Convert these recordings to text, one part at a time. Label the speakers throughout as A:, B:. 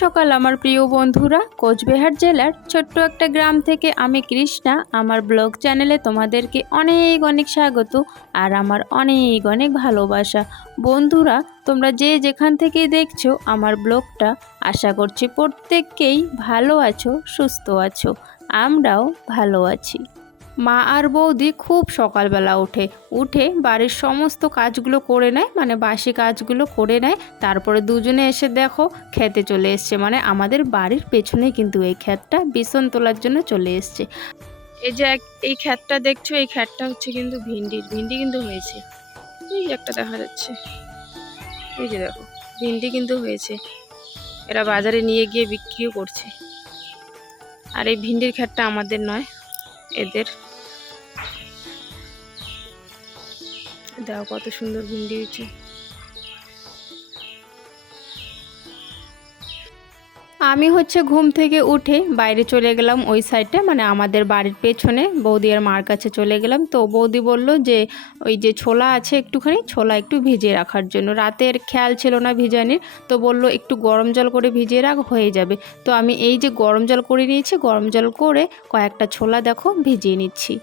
A: সকাল, আমার প্রিয় বন্ধুরা, কোচবিহার জেলার ছোট্ট একটা গ্রাম থেকে আমি কৃষ্ণা। আমার ব্লগ চ্যানেলে তোমাদেরকে অনেক অনেক স্বাগত আর আমার অনেক অনেক ভালোবাসা। বন্ধুরা, তোমরা যে যেখান থেকে দেখছ আমার ব্লগটা, আশা করছি প্রত্যেককেই ভালো আছো, সুস্থ আছো। আমরাও ভালো আছি। মা আর বৌদি খুব সকালবেলা ওঠে। উঠে বাড়ির সমস্ত কাজগুলো করে নেয় মানে বাসি কাজগুলো করে নেয়। তারপরে দুজনে এসে দেখো খেতে চলে এসছে। মানে আমাদের বাড়ির পেছনে কিন্তু এই ক্ষেতটা বিছন তোলার জন্য চলে এসছে। এই যে এই ক্ষেতটা দেখছ, এই ক্ষেতটা হচ্ছে কিন্তু ভিন্ডির ভিন্ডি কিন্তু হয়েছে। এই একটা দেখা যাচ্ছে। এই যে দেখো, ভিন্ডি কিন্তু হয়েছে। এরা বাজারে নিয়ে গিয়ে বিক্রিও করছে। আর এই ভিন্ডির ক্ষেতটা আমাদের নয়, এদের। দেখো কত সুন্দর ভিন্ডি হয়েছে আমি হচ্ছে ঘুম থেকে উঠে বাইরে চলে গেলাম ওই সাইডে মানে আমাদের বাড়ির পেছনে, বৌদি আর মার কাছে চলে গেলাম। তো বৌদি বলল যে, ওই যে ছোলা আছে একটুখানি, ছোলা একটু ভিজিয়ে রাখার জন্য। রাতের খেয়াল ছিল না ভিজানির, তো বলল একটু গরম জল করে ভিজিয়ে রাখ, হয়ে যাবে। তো আমি এই যে গরম জল করে নিয়েছি, গরম জল করে কয়েকটা ছোলা দেখো, ভিজিয়ে নিচ্ছি।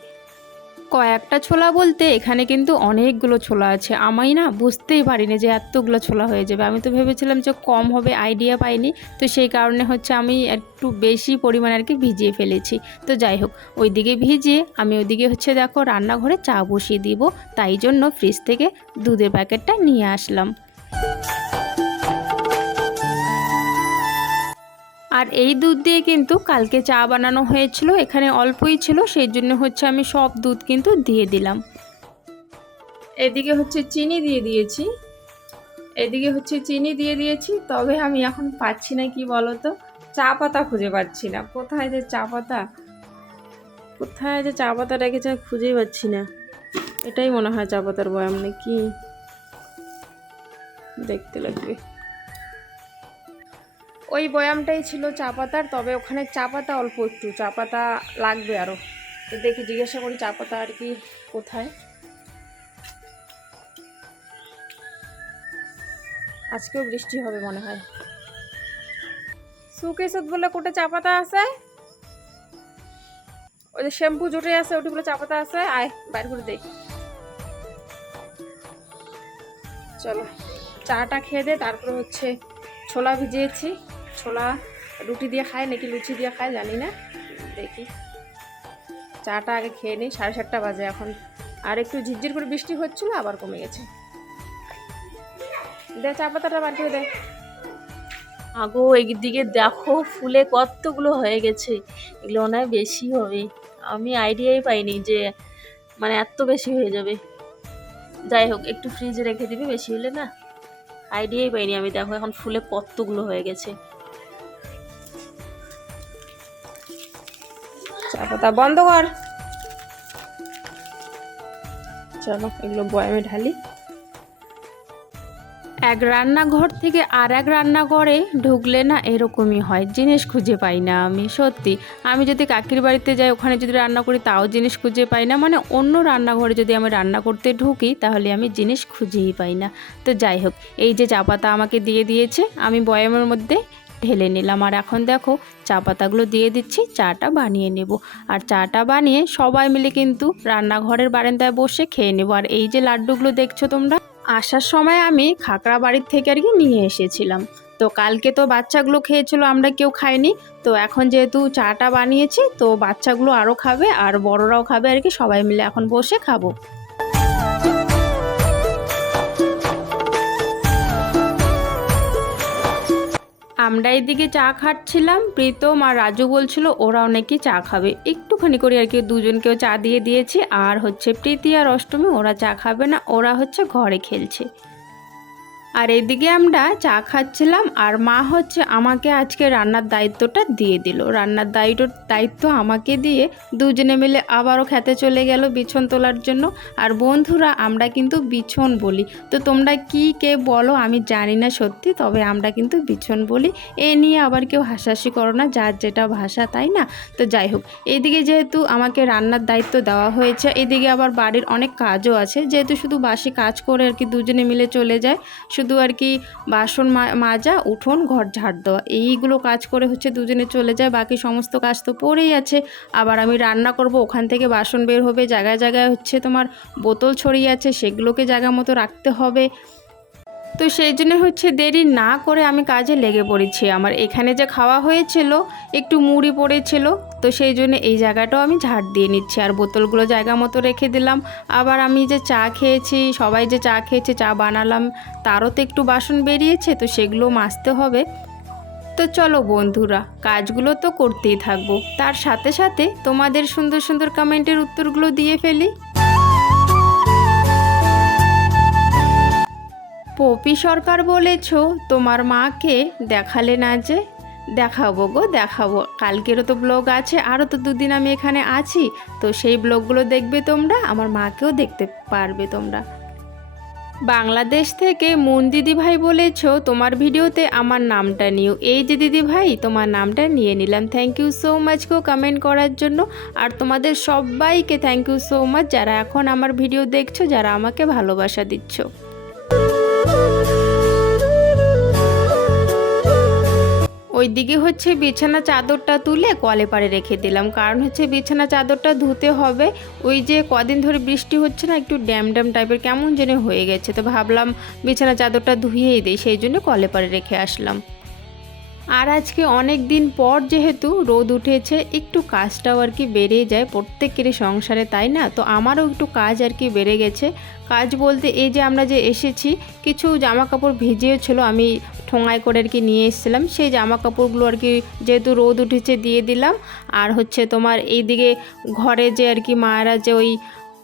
A: কয়েকটা ছোলা বলতে এখানে কিন্তু অনেকগুলো ছোলা আছে। আমি না বুঝতেই পারিনি যে এতগুলো ছোলা হয়ে যাবে। আমি তো ভেবেছিলাম যে কম হবে আইডিয়া পাইনি। তো সেই কারণে হচ্ছে আমি একটু বেশি পরিমাণে আর কি ভিজিয়ে ফেলেছি। তো যাই হোক, ওইদিকে ভিজিয়ে আমি ওইদিকে হচ্ছে দেখো রান্নাঘরে চা বসিয়ে দিব। তাই জন্য ফ্রিজ থেকে দুধের প্যাকেটটা নিয়ে আসলাম। আর এই দুধ দিয়ে কিন্তু কালকে চা বানানো হয়েছিল, এখানে অল্পই ছিল, সেই জন্য হচ্ছে আমি সব দুধ কিন্তু দিয়ে দিলাম। এদিকে হচ্ছে চিনি দিয়ে দিয়েছি। এদিকে হচ্ছে চিনি দিয়ে দিয়েছি, তবে আমি এখন পাচ্ছি না কি বলো তো চা পাতা খুঁজে পাচ্ছি না। কোথায় যে চা পাতা? কোথায় যে চা পাতা রেখেছে খুঁজেই পাচ্ছি না। এটাই মনে হয় চা পাতার বয়াম নাকি? দেখতে লাগবে। ওই বয়ামটাই ছিল চা পাতার, তবে ওখানে চা পাতা অল্প একটু, চা পাতা লাগবে আরও তো দেখি, জিজ্ঞাসা করি চা পাতা আর কি, কোথায়? আজকেও বৃষ্টি হবে মনে হয়। সুকেশত বলে কোটে চা পাতা আছে? ওই যে শ্যাম্পু জুটে আছে ওটি বলে চা পাতা আছে? আয়, বাইর করে দেখ চলো, চাটা খেয়ে দে, তারপরে হচ্ছে ছোলা ভিজিয়েছি। ছোলা রুটি দিয়ে খায় নাকি লুচি দিয়ে খায় জানি না। দেখি। চাটা আগে খেয়ে নিই, সাড়ে সাতটা বাজে এখন। আর একটু ঝিরঝির করে বৃষ্টি হচ্ছিল, আবার কমে গেছে। দে চা পাতাটা বার করে দে।
B: আগো দিকে দেখো, ফুলে কতগুলো হয়ে গেছে। এগুলো হয় বেশি হবে। আমি আইডিয়াই পাইনি যে মানে এত বেশি হয়ে যাবে। যাই হোক, একটু ফ্রিজে রেখে দিবি, বেশি হলে না। আইডিয়াই পাইনি আমি, দেখো এখন ফুলে কতগুলো হয়ে গেছে।
A: চা পাতা বন্ধ কর। চলো, এগুলো বয়ামে ঢালি। এক রান্নাঘর থেকে আর এক রান্নাঘরে ঢুকলে না এরকমই হয়, জিনিস খুঁজে পাই না আমি, সত্যি। আমি যদি কাকির বাড়িতে যাই, ওখানে যদি রান্না করি, তাও জিনিস খুঁজে পাই না। মানে অন্য রান্নাঘরে যদি আমি রান্না করতে ঢুকি, তাহলে আমি জিনিস খুঁজেই পাই না। তো যাই হোক, এই যে চা পাতা আমাকে দিয়ে দিয়েছে, আমি বয়ামের মধ্যে ঢেলে নিলাম। আর এখন দেখো, চা পাতাগুলো দিয়ে দিচ্ছি, চাটা বানিয়ে নেব। আর চাটা বানিয়ে সবাই মিলে কিন্তু রান্নাঘরের বারান্দায় বসে খেয়ে নেব। আর এই যে লাড্ডুগুলো দেখছ তোমরা, আসার সময় আমি খাকড়া বাড়ির থেকে আর কি নিয়ে এসেছিলাম। তো কালকে তো বাচ্চাগুলো খেয়েছিল, আমরা কেউ খাইনি। তো এখন যেহেতু চাটা বানিয়েছি, তো বাচ্চাগুলো আরও খাবে আর বড়রাও খাবে আর কি, সবাই মিলে এখন বসে খাব। আমরা এদিকে চা খাচ্ছিলাম, প্রীতম আর রাজু বলছিল, ওরাও নাকি চা খাবে। একটুখানি করে আর কি দুজনকেও চা দিয়ে দিয়েছি। আর হচ্ছে প্রীতি আর অষ্টমী, ওরা চা খাবে না, ওরা হচ্ছে ঘরে খেলছে। আর এদিকে আমরা চা খাচ্ছিলাম আর মা হচ্ছে আমাকে আজকে রান্নার দায়িত্বটা দিয়ে দিল। রান্নার দায়িত্ব দায়িত্ব আমাকে দিয়ে দুজনে মিলে আবারও খেতে চলে গেল বিছন তোলার জন্য। আর বন্ধুরা, আমরা কিন্তু বিছন বলি। তো তোমরা কি, কে বলো আমি জানি না সত্যি, তবে আমরা কিন্তু বিছন বলি। এ নিয়ে আবার কেউ হাসাহাসি করো না, যার যেটা ভাষা তাই না? তো যাই হোক, এদিকে যেহেতু আমাকে রান্নার দায়িত্ব দেওয়া হয়েছে, এদিকে আবার বাড়ির অনেক কাজও আছে। যেহেতু শুধু বাসি কাজ করে আর কি দুজনে মিলে চলে যায়, শুধু শুধু আর কি বাসন মাজা, উঠোন, ঘর, ঝাড় দেওয়া। এইগুলো কাজ করে হচ্ছে দুজনে চলে যায়, বাকি সমস্ত কাজ তো পড়েই আছে। আবার আমি রান্না করব, ওখান থেকে বাসন বের হবে, জায়গায় জায়গায় হচ্ছে তোমার বোতল ছড়িয়ে আছে, সেগুলোকে জায়গা মতো রাখতে হবে। তো সেই জন্য হচ্ছে দেরি না করে আমি কাজে লেগে পড়েছি। আমার এখানে যে খাওয়া হয়েছিল, একটু মুড়ি পড়েছিল তো সেই জন্য এই জায়গাটাও আমি ঝাড় দিয়ে নিচ্ছি। আর বোতলগুলো জায়গা মতো রেখে দিলাম। আবার আমি যে চা খেয়েছি, সবাই যে চা খেয়েছে, চা বানালাম, তারও তো একটু বাসন বেরিয়েছে, তো সেগুলো মাজতে হবে। তো চলো বন্ধুরা, কাজগুলো তো করতেই থাকব। তার সাথে সাথে তোমাদের সুন্দর সুন্দর কমেন্টের উত্তরগুলো দিয়ে ফেলি। পপি সরকার বলেছ, তোমার মাকে দেখালে না যে দেখাবো গো, দেখাবো। কালকেরও তো ব্লগ আছে, আরও তো দুদিন আমি এখানে আছি। তো সেই ব্লগগুলো দেখবে তোমরা, আমার মাকেও দেখতে পারবে তোমরা। বাংলাদেশ থেকে মুন দিদি ভাই বলেছ, তোমার ভিডিওতে আমার নামটা নিও। এই যে দিদি ভাই তোমার নামটা নিয়ে নিলাম। থ্যাংক ইউ সো মাচ গো কমেন্ট করার জন্য। আর তোমাদের সবাইকে থ্যাংক ইউ সো মাচ যারা এখন আমার ভিডিও দেখছ, যারা আমাকে ভালোবাসা দিচ্ছ। ওইদিকে হচ্ছে বিছানা চাদরটা তুলে কলে পাড়ে রেখে দিলাম। কারণ হচ্ছে বিছানা চাদরটা ধুতে হবে। ওই যে কদিন ধরে বৃষ্টি হচ্ছে না, একটু ড্যাম ড্যাম টাইপের কেমন যেন হয়ে গেছে। তো ভাবলাম বিছানা চাদরটা ধুয়েই দিই, সেই জন্য কলে পাড়ে রেখে আসলাম। আর আজকে অনেক দিন পর যেহেতু রোদ উঠেছে, একটু কাজটাও আর কি বেড়ে যায়। প্রত্যেকেরই সংসারে তাই না? তো আমারও একটু কাজ আর কি বেড়ে গেছে। কাজ বলতে এই যে আমরা যে এসেছি, কিছু জামা কাপড় ভিজিয়েও ছিল আমি ঠোঙায় করে আর কি নিয়ে এসেছিলাম। সেই জামা কাপড়গুলো আর কি যেহেতু রোদ উঠেছে দিয়ে দিলাম। আর হচ্ছে তোমার এইদিকে ঘরে যে আর কি মায়েরা যে ওই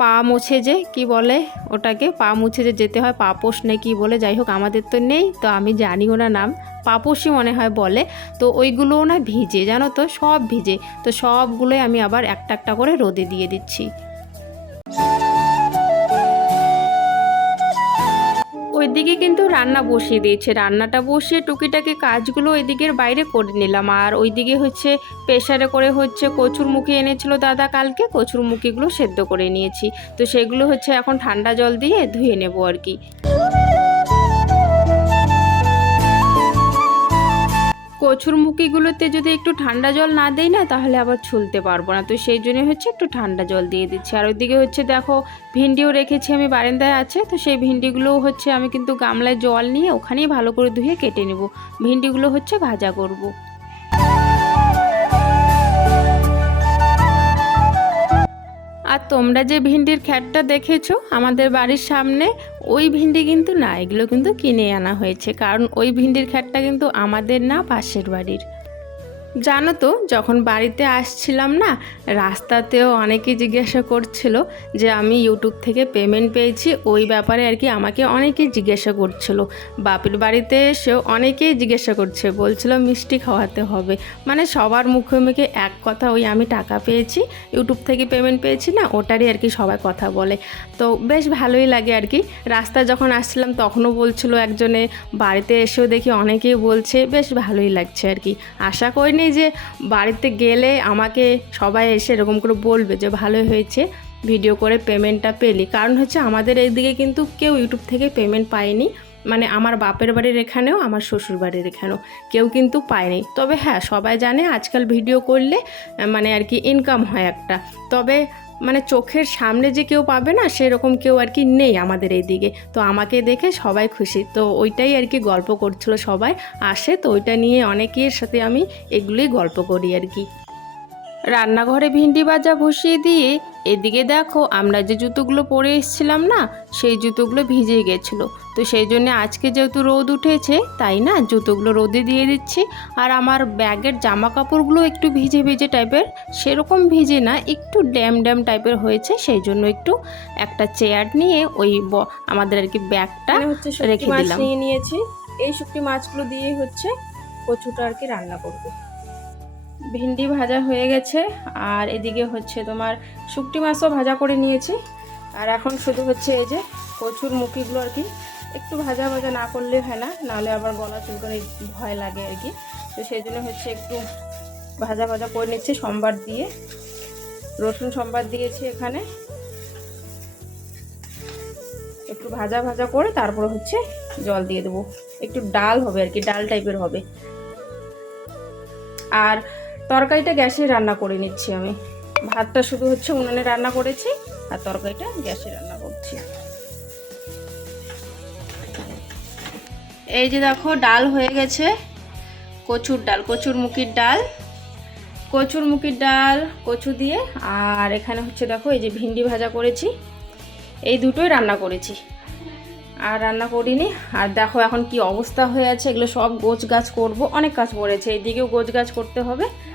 A: পা মুছে যে, কি বলে ওটাকে? পা মুছে যে যেতে হয়, পাপোশ নেই কি বলে, যাই হোক আমাদের তো নেই, তো আমি জানিও না নাম। পাপোশই মনে হয় বলে। তো ওইগুলোও না ভিজে, জানো তো? সব ভিজে। তো সবগুলোই আমি আবার একটা একটা করে রোদে দিয়ে দিচ্ছি। ওইদিকে কিন্তু রান্না বসিয়ে দিয়েছে। রান্নাটা বসিয়ে টুকিটাকি কাজগুলো ওইদিকের বাইরে করে নিলাম। আর ওইদিকে হচ্ছে প্রেশারে করে হচ্ছে কচুর মুখি এনেছিল দাদা কালকে। কচুর মুখিগুলো সেদ্ধ করে নিয়েছি। তো সেগুলো হচ্ছে এখন ঠান্ডা জল দিয়ে ধুয়ে নেব আর কি। কচুর মুখিগুলোতে যদি একটু ঠান্ডা জল না দেই না, তাহলে আবার ছুলতে পারব না। তো সেই জন্য হচ্ছে একটু ঠান্ডা জল দিয়ে দিচ্ছি। আর ওইদিকে হচ্ছে দেখো, ভিন্ডিও রেখেছি আমি বারান্দায় আছে, তো সেই ভিন্ডিগুলোও হচ্ছে আমি কিন্তু গামলায় জল নিয়ে ওখানেই ভালো করে ধুয়ে কেটে নেব। ভিন্ডিগুলো হচ্ছে ভাজা করব। আর তোমরা যে ভিন্ডির খ্যাটটা দেখেছ আমাদের বাড়ির সামনে, ওই ভিন্ডি কিন্তু না, এগুলো কিন্তু কিনে আনা হয়েছে। কারণ ওই ভিন্ডির খ্যাটটা কিন্তু আমাদের না, পাশের বাড়ির। জানো তো, যখন বাড়িতে আসছিলাম না, রাস্তাতেও অনেকে জিজ্ঞাসা করছিল যে আমি ইউটিউব থেকে পেমেন্ট পেয়েছি, ওই ব্যাপারে আর কি আমাকে অনেকেই জিজ্ঞাসা করছিল। বাপের বাড়িতে এসেও অনেকেই জিজ্ঞাসা করছে, বলছিল মিষ্টি খাওয়াতে হবে। মানে সবার মুখে মুখে এক কথা, ওই আমি টাকা পেয়েছি ইউটিউব থেকে পেমেন্ট পেয়েছি না, ওটারই আর কি সবাই কথা বলে। তো বেশ ভালোই লাগে আর কি। রাস্তায় যখন আসছিলাম, তখনও বলছিল একজনে, বাড়িতে এসেও দেখি অনেকেই বলছে, বেশ ভালোই লাগছে আর কি। আশা করিনি যে বাড়িতে গেলে আমাকে সবাই এসে এরকম করে বলবে যে ভালো হয়েছে ভিডিও করে পেমেন্টটা পেলি। কারণ হচ্ছে আমাদের এইদিকে কিন্তু কেউ ইউটিউব থেকে পেমেন্ট পায়নি। মানে আমার বাপের বাড়ির এখানেও, আমার শ্বশুর বাড়ির এখানেও কেউ কিন্তু পায়নি। তবে হ্যাঁ সবাই জানে আজকাল ভিডিও করলে মানে আর কি ইনকাম হয় একটা। তবে মানে চোখের সামনে যে কেউ পাবে না, সেরকম কেউ আর কি নেই আমাদের এই দিকে তো আমাকে দেখে সবাই খুশি। তো ওইটাই আর কি গল্প করছিল সবাই। আসে তো ওইটা নিয়ে অনেকের সাথে আমি এগুলোই গল্প করি আর কি। রান্নাঘরে ভিন্ডি ভাজা বসিয়ে দিয়ে এদিকে দেখো আমরা যে জুতোগুলো পরে এসেছিলাম না সেই জুতোগুলো ভিজে গেছিল। তো সেই জন্য আজকে যেহেতু রোদ উঠেছে তাই না জুতোগুলো রোদে দিয়ে দিচ্ছি। আর আমার ব্যাগের জামা কাপড়গুলো একটু ভিজে ভিজে টাইপের সেরকম ভিজে না একটু ড্যাম ড্যাম টাইপের হয়েছে সেই জন্য একটু একটা চেয়ার নিয়ে ওই আমাদের আর কি ব্যাগটা রেখে দিলাম।
B: নিয়ে নিয়েছি। এই শুটকি মাছগুলো দিয়ে হচ্ছে কচুটা আর কি রান্না করব।
A: ভিন্ডি ভাজা হয়ে গেছে, আর এদিকে হচ্ছে তোমার শুকটি মাছও ভাজা করে নিয়েছি। আর এখন শুধু হচ্ছে এই যে কচুর মুখিগুলো আর কি, একটু ভাজা ভাজা না করলে হয় না, নাহলে আবার গলা চুলকানি ভয় লাগে আর কি। তো সেই জন্য হচ্ছে একটু ভাজা ভাজা করে নিচ্ছি, সোমবার দিয়ে। রসুন সোমবার দিয়েছি এখানে। একটু ভাজা ভাজা করে তারপর হচ্ছে জল দিয়ে দেবো। একটু ডাল হবে আর কি, ডাল টাইপের হবে। আর তরকারিটা গ্যাসে রান্না করে নিচ্ছি আমি। ভাতটা শুধু হচ্ছে উনুনে রান্না করেছি আর তরকারিটা গ্যাসে রান্না করছি। এই যে দেখো, ডাল হয়ে গেছে। কচুর ডাল, কচুর মুখির ডাল। কচুর মুখির ডাল, কচু দিয়ে, আর এখানে হচ্ছে দেখো, এই যে ভিন্ডি ভাজা করেছি। এই দুটোই রান্না করেছি। আর রান্না করিনি। আর দেখো এখন কি অবস্থা হয়ে আছে। এগুলো সব গোছ গাছ করব। অনেক কাজ পড়েছে। এইদিকেও গোছ গাছ করতে হবে।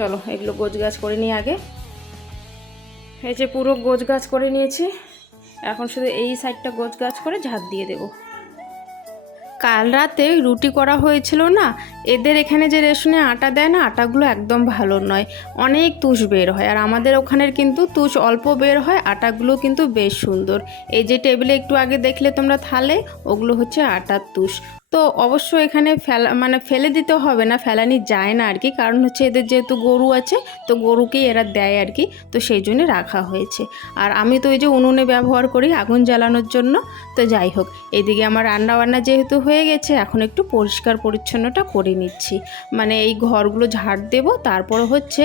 A: চলো, এগুলো গোছ গাছ করে নিই আগে। এই যে পুরো গোছ গাছ করে নিয়েছি। এখন শুধু এই সাইডটা গোছ গাছ করে ঝাঁট দিয়ে দেবো। কাল রাতে রুটি করা হয়েছিল না, এদের এখানে যে রেশনে আটা দেয় না, আটাগুলো একদম ভালো নয়। অনেক তুষ বের হয়, আর আমাদের ওখানের কিন্তু তুষ অল্প বের হয়, আটাগুলো কিন্তু বেশ সুন্দর। এই যে টেবিলে একটু আগে দেখলে তোমরা থালে, ওগুলো হচ্ছে আটার তুষ। তো অবশ্য এখানে ফেলা মানে ফেলে দিতে হবে না, ফেলানি যায় না আর কি কারণ হচ্ছে এদের যেহেতু গরু আছে, তো গরুকেই এরা দেয় আর কি তো সেই জন্য রাখা হয়েছে। আর আমি তো ওই যে উনুনে ব্যবহার করি, আগুন জ্বালানোর জন্য। তো যাই হোক, এদিকে আমার রান্না বান্না যেহেতু হয়ে গেছে, এখন একটু পরিষ্কার পরিচ্ছন্নটা করে নিচ্ছি। মানে এই ঘরগুলো ঝাড় দেব, তারপর হচ্ছে,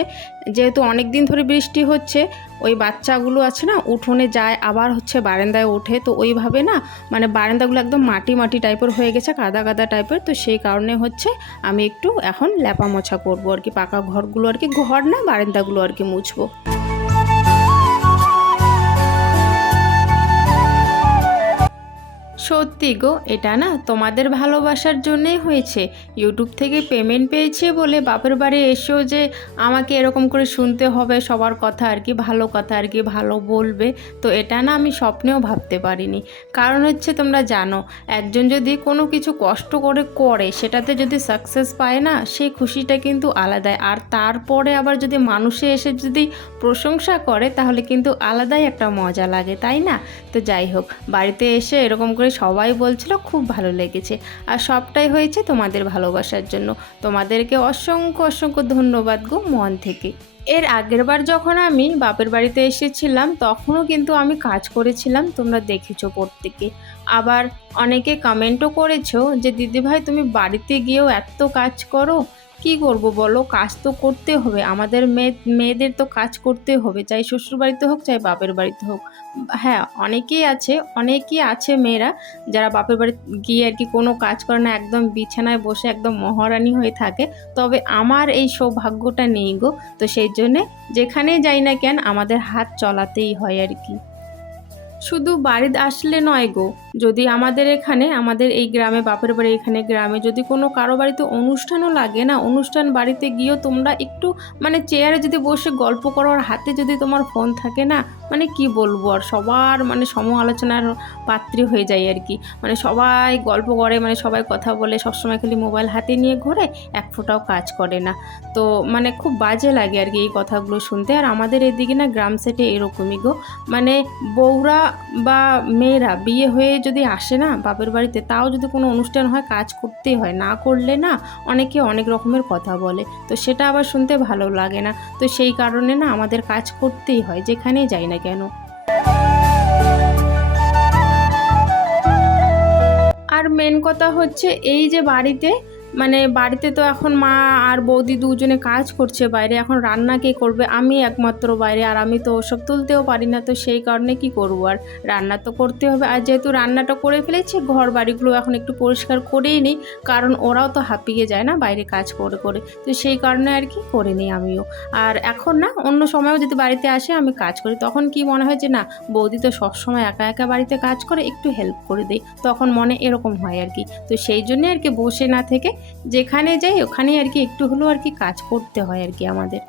A: যেহেতু অনেক দিন ধরে বৃষ্টি হচ্ছে ওই বাচ্চাগুলো আছে না, উঠোনে যায়, আবার হচ্ছে বারান্দায় ওঠে। তো ওইভাবে না মানে বারান্দাগুলো একদম মাটি মাটি টাইপের হয়ে গেছে, কাদা কাদা টাইপের। তো সেই কারণে হচ্ছে আমি একটু এখন ল্যাপা মোছা করব আর কি, পাকা ঘরগুলো আর কি, ঘর না বারান্দাগুলো আর কি মুছবো। সত্যি গো, এটা না তোমাদের ভালোবাসার জন্যেই হয়েছে। ইউটিউব থেকে পেমেন্ট পেয়েছে বলে বাপের বাড়ি এসেও যে আমাকে এরকম করে শুনতে হবে, সবার কথা আর কি, ভালো কথা আর কি, ভালো বলবে, তো এটা না আমি স্বপ্নেও ভাবতে পারিনি। কারণ হচ্ছে তোমরা জানো, একজন যদি কোনো কিছু কষ্ট করে করে, সেটাতে যদি সাকসেস পায় না সেই খুশিটা কিন্তু আলাদাই। আর তারপরে আবার যদি মানুষে এসে যদি প্রশংসা করে, তাহলে কিন্তু আলাদাই একটা মজা লাগে, তাই না? তো যাই হোক, বাড়িতে এসে এরকম করে সবাই বলছিল, খুব ভালো লেগেছে। আর সবটাই হয়েছে তোমাদের ভালোবাসার জন্য। তোমাদেরকে অসংখ্য অসংখ্য ধন্যবাদ গো মন থেকে। এর আগের বার যখন আমি বাপের বাড়িতে এসেছিলাম, তখনও কিন্তু আমি কাজ করেছিলাম, তোমরা দেখেছ প্রত্যেকে। আবার অনেকে কমেন্টও করেছ যে, দিদিভাই, তুমি বাড়িতে গিয়েও এত কাজ করো কি করব বলো? কাজ তো করতে হবে। আমাদের মেয়ে, মেয়েদের তো কাজ করতে হবে। চাই শ্বশুর বাড়িতে হোক, চাই বাপের বাড়িতে হোক। হ্যাঁ অনেকেই আছে অনেকেই আছে মেয়েরা যারা বাপের বাড়ি গিয়ে আর কি কোনো কাজ করে না, একদম বিছানায় বসে একদম মহারানী হয়ে থাকে। তবে আমার এই সৌভাগ্যটা নেই গো। তো সেই জন্যে যেখানেই যাই না কেন, আমাদের হাত চলাতেই হয় আর কি। শুধু বাড়িতে আসলে নয় গো যদি আমাদের এখানে, আমাদের এই গ্রামে, বাপের বাড়ি এখানে, গ্রামে যদি কোনো কারও বাড়িতে অনুষ্ঠানও লাগে না, অনুষ্ঠান বাড়িতে গিয়েও তোমরা একটু মানে চেয়ারে যদি বসে গল্প করো, আর হাতে যদি তোমার ফোন থাকে না মানে কি বলব, আর সবার মানে সম আলোচনার পাত্রী হয়ে যায় আর কি। মানে সবাই গল্প করে মানে সবাই কথা বলে, সবসময় খালি মোবাইল হাতে নিয়ে ঘোরে, এক ফোঁটাও কাজ করে না। তো মানে খুব বাজে লাগে আর কি এই কথাগুলো শুনতে, আর আমাদের এদিকে না গ্রাম সেটে এরকমই গো। মানে বউরা বা মেয়েরা বিয়ে হয়ে যদি আসে না বাপের বাড়িতে, তাও যদি কোনো অনুষ্ঠান হয়, কাজ করতেই হয়। না করলে না অনেকে অনেক রকমের কথা বলে। তো সেটা আবার শুনতে ভালো লাগে না। তো সেই কারণে না আমাদের কাজ করতেই হয়, যেখানেই যাই না কেন। আর মেন কথা হচ্ছে, এই যে বাড়িতে মানে বাড়িতে তো এখন মা আর বৌদি দুজনে কাজ করছে বাইরে, এখন রান্না কে করবে? আমি একমাত্র বাইরে আর আমি তো ওসব তুলতেও পারি না, তো সেই কারণে কি করব? আর রান্না তো করতে হবে। আর যেহেতু রান্নাটা করে ফেলেছি ঘর বাড়িগুলো এখন একটু পরিষ্কার করেই নিই, কারণ ওরাও তো হাঁপিয়ে যায় না বাইরে কাজ করে করে। তো সেই কারণে আর কি করে নিই আমিও। আর এখন না, অন্য সময়ও যদি বাড়িতে আসে, আমি কাজ করি। তখন কি মনে হয় যে না, বৌদি তো সবসময় একা একা বাড়িতে কাজ করে, একটু হেল্প করে দিই তখন মনে এরকম হয় আর কি। তো সেই জন্যে আর কি বসে না থেকে যেখানে যাই, ওখানে আর কি একটু হলেও আর কি কাজ করতে হয় আর কি আমাদের।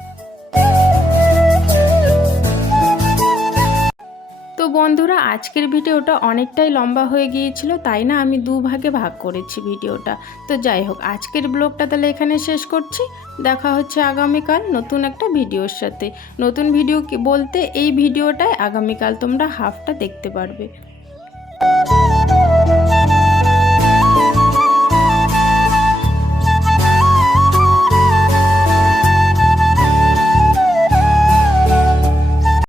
A: তো বন্ধুরা, আজকের ভিডিওটা অনেকটাই লম্বা হয়ে গিয়েছিল, তাই না? আমি দু ভাগে ভাগ করেছি ভিডিওটা। তো যাই হোক, আজকের ব্লগটা তাহলে এখানে শেষ করছি। দেখা হচ্ছে আগামীকাল নতুন একটা ভিডিওর সাথে। নতুন ভিডিও বলতে, এই ভিডিওটায় আগামীকাল তোমরা হাফটা দেখতে পারবে।